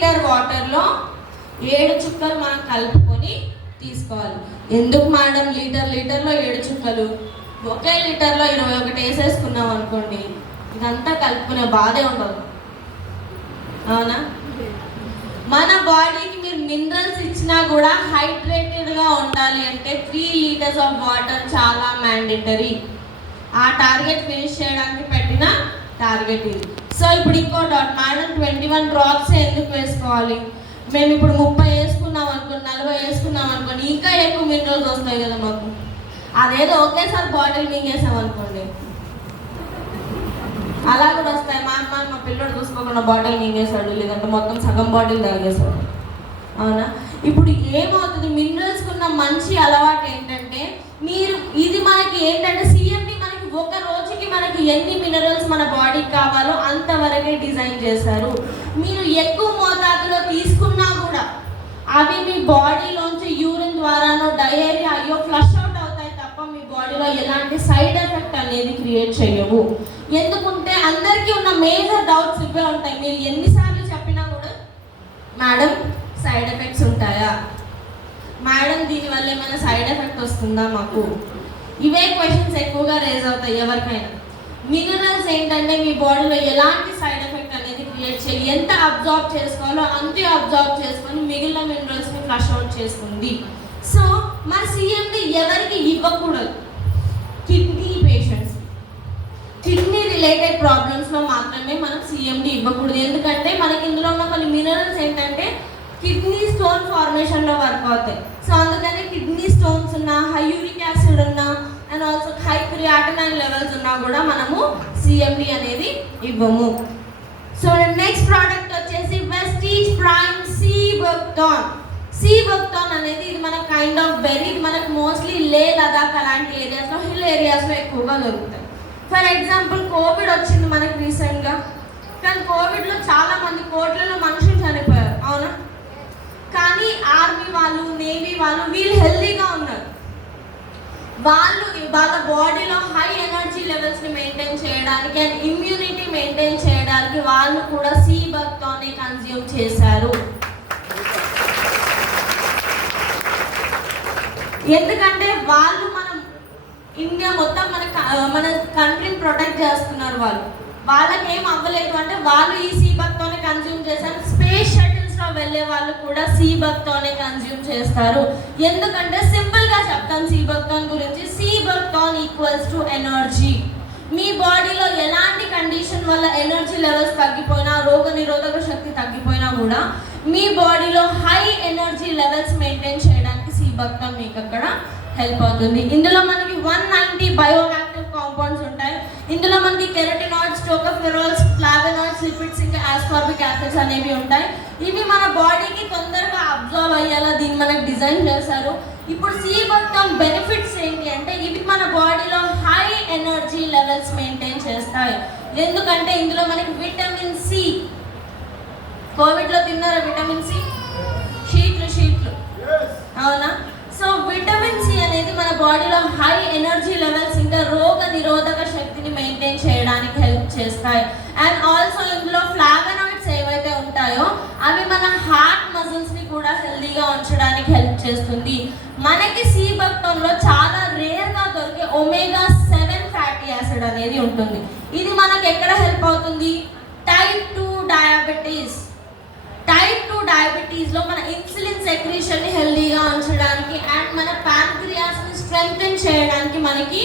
Litre వాటర్లో 7 చుక్కలు మనం కలుపుకొని తీసుకోవాలి. ఎందుకు మేడం లీటర్లో 7 చుక్కలు? ఒకే లీటర్లో 21 వేసేసుకున్నాం అనుకోండి, ఇదంతా కలుపుకునే బాధే ఉండదు, అవునా? మన బాడీకి మీరు మినరల్స్ ఇచ్చినా కూడా హైడ్రేటెడ్గా ఉండాలి అంటే 3 లీటర్స్ ఆఫ్ వాటర్ చాలా మ్యాండేటరీ. ఆ టార్గెట్ ఫినిష్ చేయడానికి పెట్టిన టార్గెట్ ఇది. సో ఇప్పుడు ఇంకో డౌట్, మేడం 21 డ్రాప్స్ ఎందుకు వేసుకోవాలి? మేము ఇప్పుడు 30 వేసుకున్నాం అనుకోండి, 40 వేసుకున్నాం అనుకోండి, ఇంకా ఎక్కువ మినరల్స్ వస్తాయి కదా మాకు. అదేదో ఒకేసారి బాటిల్ మింగేసాం అనుకోండి, అలా కూడా వస్తాయి. మా పిల్లడు చూసుకోకుండా బాటిల్ మింగేశాడు, లేదంటే మొత్తం సగం బాటిల్ తాగేశాడు, అవునా? ఇప్పుడు ఏమవుతుంది, మినరల్స్ ఉన్న మంచి అలవాటు ఏంటంటే మీరు ఇది మనకి ఏంటంటే సిఎండి మనకి ఒక రోజుకి మనకి ఎన్ని మినరల్స్ మన బాడీకి కావాలో అంతవరకే డిజైన్ చేశారు. మీరు ఎక్కువ మోతాదులో తీసుకున్నా కూడా అవి మీ బాడీలోంచి యూరిన్ ద్వారానో డయేరియా అయ్యో ఫ్లష్ అవుట్ అవుతాయి తప్ప మీ బాడీలో ఎలాంటి సైడ్ ఎఫెక్ట్ అనేది క్రియేట్ చేయవు. ఎందుకంటే అందరికీ ఉన్న మేజర్ డౌట్స్ ఇవే ఉంటాయి. మీరు ఎన్నిసార్లు చెప్పినా కూడా మేడం సైడ్ ఎఫెక్ట్స్ ఉంటాయా, మేడం దీనివల్ల ఏమైనా సైడ్ ఎఫెక్ట్ వస్తుందా మాకు, ఇవే క్వశ్చన్స్ ఎక్కువగా రేజ్ అవుతాయి ఎవరికైనా. మినరల్స్ ఏంటంటే మీ బాడీలో ఎలాంటి సైడ్ ఎఫెక్ట్ అనేది క్రియేట్ చేయాలి, ఎంత అబ్జార్బ్ చేసుకోవాలో అంతే అబ్జార్బ్ చేసుకొని మిగిలిన మినరల్స్ని ఫ్లష్ అవుట్ చేస్తుంది. సో మన సిఎండి ఎవరికి ఇవ్వకూడదు, కిడ్నీ పేషెంట్స్, కిడ్నీ రిలేటెడ్ ప్రాబ్లమ్స్లో మాత్రమే మనం సిఎండి ఇవ్వకూడదు. ఎందుకంటే మనకి ఇందులో ఉన్న కొన్ని మినరల్స్ ఏంటంటే కిడ్నీ స్టోన్ ఫార్మేషన్లో వర్క్ అవుతాయి. సో అందుకని కిడ్నీ స్టోన్స్ ఉన్నా, హై యూరిక్ యాసిడ్ ఉన్నా and also high creatinine levels ఉన్నా కూడా మనము సిఎండి అనేది ఇవ్వము. సో నెక్స్ట్ ప్రోడక్ట్ వచ్చేసి వెస్టీజ్ ప్రైమ్ సీబక్టాన్. సీబక్టాన్ అనేది ఇది మన కైండ్ ఆఫ్ బెర్రీ, ఇది మనకు మోస్ట్లీ లే లదాఖ్ అలాంటి ఏరియాస్లో, హిల్ ఏరియాస్లో ఎక్కువగా దొరుకుతాయి. ఫర్ ఎగ్జాంపుల్ కోవిడ్ వచ్చింది మనకి రీసెంట్గా, కానీ కోవిడ్లో చాలా మంది కోట్లలో మనుషులు చనిపోయారు, అవునా? కానీ ఆర్మీ వాళ్ళు, నేవీ వాళ్ళు వీళ్ళు హెల్తీగా ఉన్నారు. వాళ్ళ బాడీలో హై ఎనర్జీ లెవెల్స్ని మెయింటైన్ చేయడానికి అండ్ ఇమ్యూనిటీ మెయింటైన్ చేయడానికి వాళ్ళు కూడా సీబక్టాన్ని కన్జ్యూమ్ చేశారు. ఎందుకంటే వాళ్ళు మనం ఇండియా మొత్తం మన కంట్రీని ప్రొటెక్ట్ చేస్తున్నారు. వాళ్ళకి ఏం అవ్వలేదు అంటే వాళ్ళు ఈ సీబక్తోనే కన్జ్యూమ్ చేశారు. స్పేస్ షటిల్స్లో వెళ్ళే వాళ్ళు కూడా సీబక్తోనే కన్జ్యూమ్ చేస్తారు. ఎందుకంటే సింపుల్గా చెప్తాను సీబక్తాన్ గురించి. సీబక్తాన్ ఈక్వల్స్ టు ఎనర్జీ. మీ బాడీలో ఎలాంటి కండిషన్ వల్ల ఎనర్జీ లెవెల్స్ తగ్గిపోయినా, రోగ నిరోధక శక్తి తగ్గిపోయినా కూడా మీ బాడీలో హై ఎనర్జీ లెవెల్స్ మెయింటైన్ చేయడానికి సీబక్తాన్ మీకు అక్కడ హెల్ప్ అవుతుంది. ఇందులో మనకి 190 బయోయాక్టివ్ కాంపౌండ్స్ ఉంటాయి. ఇందులో మనకి కెరటినాయిడ్స్, టోకోఫెరాల్స్, ఫ్లావోనాయిడ్స్, లిపిడ్స్, ఇంకా ఆస్కార్బిక్ యాసిడ్స్ అనేవి ఉంటాయి. ఇవి మన బాడీకి తొందరగా అబ్జర్వ్ అయ్యేలా దీన్ని మనకి డిజైన్ చేశారు. ఇప్పుడు సీబక్తాన్ బెనిఫిట్స్ ఏంటి అంటే ఇవి మన బాడీలో హై ఎనర్జీ లెవెల్స్ మెయింటైన్ చేస్తాయి. ఎందుకంటే ఇందులో మనకి విటమిన్ సి, కోవిడ్లో తిన్నారా విటమిన్ సి? షీట్లు, అవునా? సో విటమిన్ సి అనేది మన బాడీలో హై ఎనర్జీ లెవెల్స్, ఇంకా రోగ నిరోధక శక్తిని మెయింటైన్ చేయడానికి హెల్ప్ చేస్తాయి. అండ్ ఆల్సో ఇందులో ఫ్లావోనాయిడ్స్ ఏవైతే ఉంటాయో అవి మన హార్ట్ మజిల్స్ని కూడా హెల్దీగా ఉంచడానికి హెల్ప్ చేస్తుంది. మనకి సీబక్తాన్లో చాలా రేర్గా దొరికే ఒమేగా 7 ఫ్యాటీ యాసిడ్ అనేది ఉంటుంది. ఇది మనకు ఎక్కడ హెల్ప్ అవుతుంది? Type 2 diabetes. టైప్ 2 డయాబెటీస్లో మన ఇన్సులిన్ సెక్రీషన్ని హెల్దీగా ఉంచడానికి అండ్ మన ప్యాంక్రియాస్ని స్ట్రెంగ్థెన్ చేయడానికి మనకి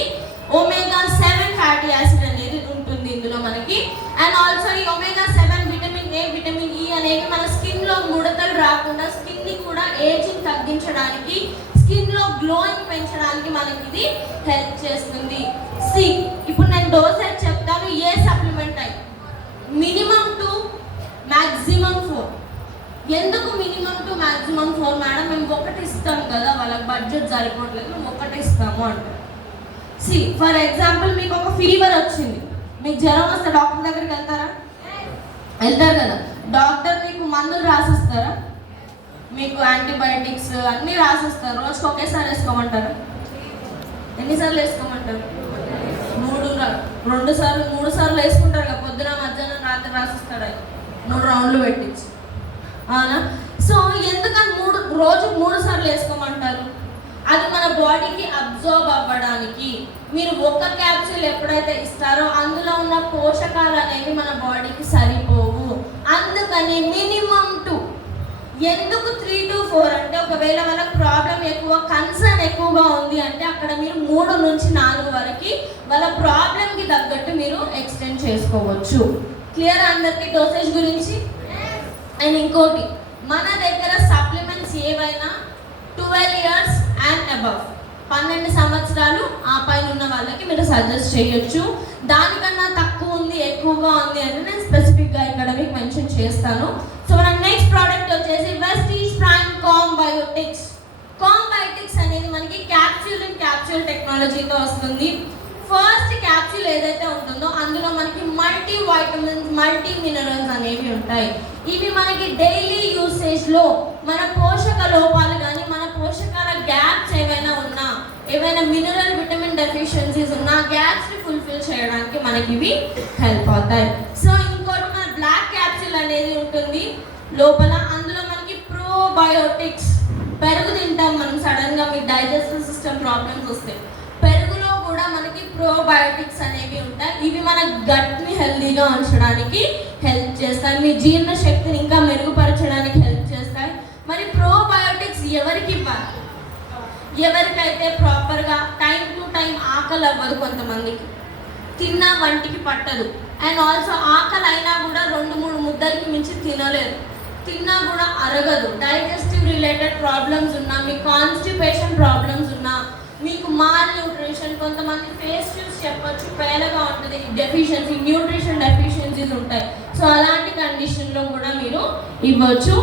ఒమేగా 7 ఫ్యాటీ యాసిడ్ అనేది ఉంటుంది ఇందులో మనకి. అండ్ ఆల్సో ఈ omega 7 vitamin A, vitamin E అనేవి మన స్కిన్లో ముడతలు రాకుండా, స్కిన్ని కూడా ఏజింగ్ తగ్గించడానికి, స్కిన్లో గ్లోయింగ్ పెంచడానికి మనకి ఇది హెల్ప్ చేస్తుంది. సి, ఇప్పుడు నేను డోసేజ్ చెప్తాను. ఏ సప్లిమెంట్ టైప్ మినిమం 2, మ్యాక్సిమం 4. ఎందుకు మినిమం 2, మ్యాక్సిమం 4 మేడం? మేము ఒకటి ఇస్తాం కదా, వాళ్ళకి బడ్జెట్ సరిపోవట్లేదు, మేము ఒకటి ఇస్తాము అంటారు. సి, ఫర్ ఎగ్జాంపుల్ మీకు ఒక ఫీవర్ వచ్చింది, మీకు జ్వరం వస్తే డాక్టర్ దగ్గరికి వెళ్తారు కదా. డాక్టర్ మీకు మందులు రాసిస్తారా? మీకు యాంటీబయాటిక్స్ అన్నీ రాసిస్తారు. రోజుకి ఒకేసారి వేసుకోమంటారు? ఎన్నిసార్లు వేసుకోమంటారు? 3 సార్లు వేసుకుంటారు కదా. పొద్దున, మధ్యాహ్నం, రాత్రి రాసిస్తాడు. 3 రౌండ్లు పెట్టించి అవునా? సో ఎందుకని రోజు 3 సార్లు వేసుకోమంటారు? అది మన బాడీకి అబ్జర్వ్ అవ్వడానికి. మీరు ఒక క్యాప్సూల్ ఎప్పుడైతే ఇస్తారో అందులో ఉన్న పోషకాలు అనేవి మన బాడీకి సరిపోవు. అందుకని మినిమం 2. ఎందుకు 3 to 4 అంటే, ఒకవేళ మనకు ప్రాబ్లం ఎక్కువ, కన్సర్న్ ఎక్కువగా ఉంది అంటే అక్కడ మీరు 3 నుంచి 4 వరకు వాళ్ళ ప్రాబ్లంకి తగ్గట్టు మీరు ఎక్స్టెండ్ చేసుకోవచ్చు. క్లియర్ అందరికి డోసేజ్ గురించి? అండ్ ఇంకోటి, మన దగ్గర సప్లిమెంట్స్ ఏవైనా 12 years అండ్ అబవ్, 12 సంవత్సరాలు ఆ పైన ఉన్న వాళ్ళకి మీరు సజెస్ట్ చేయొచ్చు. దానికన్నా తక్కువ ఉంది, ఎక్కువగా ఉంది అని నేను స్పెసిఫిక్గా ఇక్కడ మీకు మెన్షన్ చేస్తాను. సో మన నెక్స్ట్ ప్రోడక్ట్ వచ్చేసి వెస్టీజ్ ప్రైమ్ కాంబయోటిక్స్. కాంబయోటిక్స్ అనేది మనకి క్యాప్సూల్ టెక్నాలజీతో వస్తుంది. ఫస్ట్ క్యాప్సూల్ ఏదైతే ఉంటుందో అందులో మనకి మల్టీ వైటమిన్స్, మల్టీ మినరల్స్ అనేవి ఉంటాయి. ఇవి మనకి డైలీ యూసేజ్లో మన పోషక లోపాలు కానీ, మన పోషకాల గ్యాప్స్ ఏవైనా ఉన్నా, ఏవైనా మినరల్ విటమిన్ డెఫిషియన్సీస్ ఉన్నా గ్యాప్స్ని ఫుల్ఫిల్ చేయడానికి మనకి ఇవి హెల్ప్ అవుతాయి. సో ఇంకోటి మన బ్లాక్ క్యాప్సూల్ అనేది ఉంటుంది లోపల. అందులో మనకి ప్రోబయోటిక్స్. పెరుగు తింటాం మనం, సడన్గా మీ డైజెస్టివ్ సిస్టమ్ ప్రాబ్లమ్స్ వస్తాయి, పెరుగులో కూడా మనకి ప్రోబయోటిక్స్ అనేవి ఉంటాయి. ఇవి మన గట్ని హెల్దీగా ఉంచడానికి హెల్ప్ చేస్తాయి, మీ జీర్ణ శక్తిని ఇంకా మెరుగుపరచడానికి హెల్ప్ చేస్తాయి. మరి ప్రోబయోటిక్స్ ఎవరికి ఇవ్వాలి? ఎవరికైతే ప్రాపర్గా టైం టు టైం ఆకలి అవ్వదు, కొంతమందికి తిన్నా వంటికి పట్టదు, అండ్ ఆల్సో ఆకలి అయినా కూడా 2-3 ముద్దలకి మించి తినలేదు, తిన్నా కూడా అరగదు, డైజెస్టివ్ రిలేటెడ్ ప్రాబ్లమ్స్ ఉన్నా, మీకు కాన్స్టిపేషన్ ప్రాబ్లమ్స్ ఉన్నా, మీకు మాల్ న్యూట్రిషన్, కొంతమంది ఫేస్ చూసి చెప్పొచ్చు పేలగా ఉంటుంది, డెఫిషియన్సీ, న్యూట్రిషన్ డెఫిషియన్సీస్ ఉంటాయి. సో అలాంటి కండిషన్లో కూడా మీరు ఇవ్వచ్చు.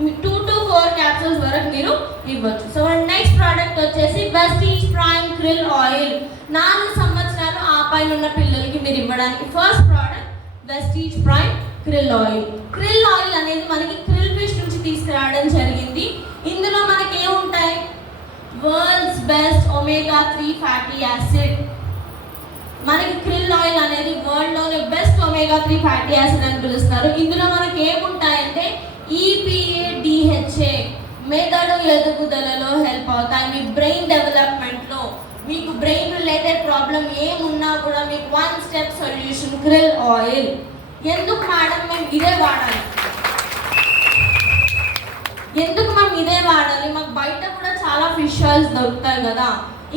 2 to 4 క్యాప్సూల్స్ వరకు మీరు ఇవ్వచ్చు. సో నెక్స్ట్ ప్రోడక్ట్ వచ్చేసి వెస్టీజ్ ప్రైమ్ క్రిల్ ఆయిల్. 4 సంవత్సరాలు ఆ పైన ఉన్న పిల్లలకి మీరు ఇవ్వడానికి first product Vestige prime krill oil. Krill oil అనేది మనకి క్రిల్ ఫిష్ నుంచి తీసుకురావడం జరిగింది. ఇందులో మనకి ఏముంటాయి? World's best omega 3 fatty acid. మనకి క్రిల్ ఆయిల్ అనేది వరల్డ్లోనే బెస్ట్ ఒమేగా 3 ఫ్యాటీ యాసిడ్ అని పిలుస్తారు. ఇందులో మనకి ఏముంటాయంటే EPA, DHA మెదడు ఎదుగుదలలో హెల్ప్ అవుతాయి, మీ బ్రెయిన్ డెవలప్మెంట్లో, మీకు బ్రెయిన్ రిలేటెడ్ ప్రాబ్లం ఏమున్నా కూడా మీకు 1 step సొల్యూషన్ క్రిల్ ఆయిల్. ఎందుకు మేడం మేము ఇదే వాడాలి? ఎందుకు మనం ఇదే వాడాలి? మాకు బయట కూడా చాలా ఫిష్ ఆయిల్స్ దొరుకుతాయి కదా,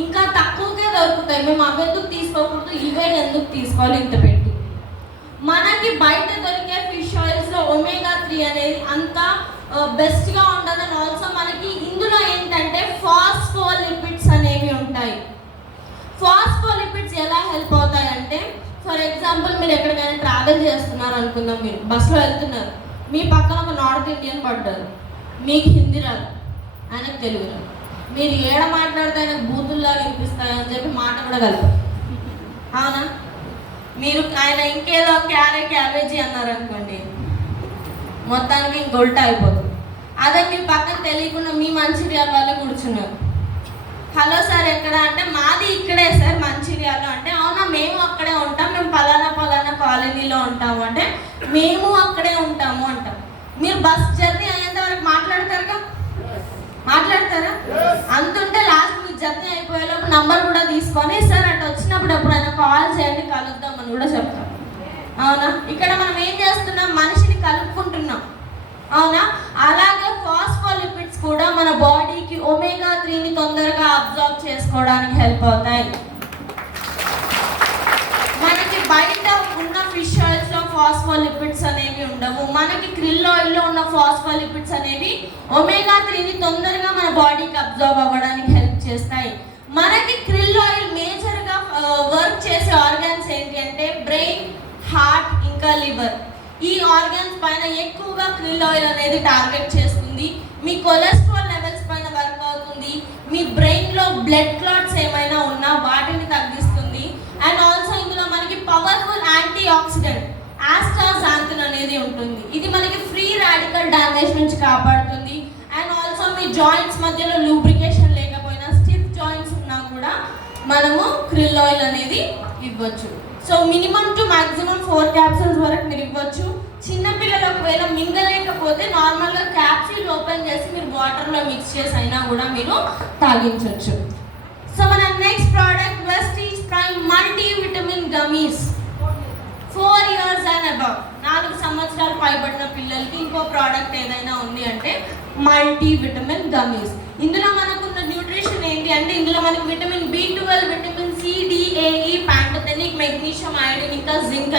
ఇంకా తక్కువకే దొరుకుతాయి, మేము అవి ఎందుకు తీసుకోకూడదు, ఇవే ఎందుకు తీసుకోవాలి ఇంత పెట్టి? మనకి బయట దొరికే ఫిష్ ఆయిల్స్లో ఒమేగా 3 అనేది అంత బెస్ట్గా ఉండదు. అండ్ ఆల్సో మనకి ఇందులో ఏంటంటే ఫాస్ఫోలిపిడ్స్ అనేవి ఉంటాయి. ఫాస్ఫోలిపిడ్స్ ఎలా హెల్ప్ అవుతాయి అంటే, ఫర్ ఎగ్జాంపుల్ మీరు ఎక్కడికైనా ట్రావెల్ చేస్తున్నారు అనుకుందాం, మీరు బస్సులో వెళ్తున్నారు, మీ పక్కన ఒక నార్త్ ఇండియన్ పడ్డారు, మీకు హిందీ రాదు, ఆయనకు తెలుగు రాదు, మీరు ఏడ మాట్లాడితే ఆయనకు బూతుల్లాగా వినిపిస్తాయని చెప్పి మాట కూడా కలపరు, అవునా? మీరు ఆయన ఇంకేదో క్యాబేజీ అన్నారు అనుకోండి, మొత్తానికి ఇంకొల్ట అయిపోతుంది. అదే మీ పక్కన తెలియకుండా మీ మంచిర్యాల వాళ్ళే కూర్చున్నారు, హలో సార్ ఎక్కడ అంటే మాది ఇక్కడే సార్ మంచిర్యాల అంటే, అవునా మేము అక్కడే ఉంటాం, మేము పలానా కాలనీలో ఉంటాము అంటే, మేము అక్కడే ఉంటాము అంటాం. మీరు బస్ జర్నీ అయ్యేంత వరకు మాట్లాడతారా? అంతుంటే లాస్ట్ మీ జర్నీ అయిపోయేలోపు నంబర్ కూడా తీసుకొని సార్ అటు వచ్చినప్పుడు ఎప్పుడైనా కాల్ చేయండి, కలుద్దామని కూడా చెప్తాం, అవునా? ఇక్కడ మనం ఏం చేస్తున్నాం? మనిషిని కలుపుకుంటున్నాం, అవునా? అలాగే ఫాస్ఫోలిపిడ్స్ కూడా మన బాడీకి ఒమేగా 3ని తొందరగా అబ్జర్వ్ చేసుకోవడానికి హెల్ప్ అవుతాయి. మనకి బయట ఉన్న ఫిష్ ఆయిల్స్లో ఫాస్ఫోలిపిడ్స్ అనేవి ఉండవు, మనకి క్రిల్ ఆయిల్లో ఉన్న ఫాస్ఫోలిపిడ్స్ అనేవి ఒమేగా 3ని తొందరగా మన బాడీకి అబ్జర్వ్ అవ్వడానికి హెల్ప్ చేస్తాయి. మనకి క్రిల్ ఆయిల్ మేజర్గా వర్క్ చేసే ఆర్గాన్స్ ఏంటి అంటే బ్రెయిన్, హార్ట్, ఇంకా లివర్. ఈ ఆర్గాన్స్ పైన ఎక్కువగా క్రిల్ ఆయిల్ అనేది టార్గెట్ చేస్తుంది. మీ కొలెస్ట్రాల్ లెవెల్స్ పైన వర్క్ అవుతుంది, మీ బ్రెయిన్లో బ్లడ్ క్లాట్స్ ఏమైనా ఉన్నా వాటిని తగ్గిస్తుంది. అండ్ ఆల్సో ఇందులో మనకి పవర్ఫుల్ యాంటీ ఆక్సిడెంట్ ఆస్టాజాంతిన్ అనేది ఉంటుంది, ఇది మనకి ఫ్రీ రాడికల్ డ్యామేజ్ నుంచి కాపాడుతుంది. అండ్ ఆల్సో మీ జాయింట్స్ మధ్యలో లూబ్రికేషన్ లేకపోయినా, స్టిఫ్ జాయింట్స్ ఉన్నా కూడా మనము క్రిల్ ఆయిల్ అనేది ఇవ్వచ్చు. So minimum to maximum 4 capsules వరకు మీరు ఇవ్వచ్చు. చిన్నపిల్లలు ఒకవేళ మింగలేకపోతే నార్మల్గా క్యాప్సూల్ ఓపెన్ చేసి మీరు వాటర్లో మిక్స్ చేసి అయినా కూడా మీరు తాగించవచ్చు. సో మన next product Vestige prime multi vitamin gummies. 4 years and above 4 సంవత్సరాలు పైబడిన పిల్లలకి ఇంకో ప్రోడక్ట్ ఏదైనా ఉంది అంటే మల్టీ విటమిన్ గమీస్. ఇందులో మనకున్న న్యూట్రిషన్ ఏంటి అంటే ఇందులో మనకు vitamin B12, vitamin C, D, A, E, pantothenic, magnesium, iron ఇంకా జింక్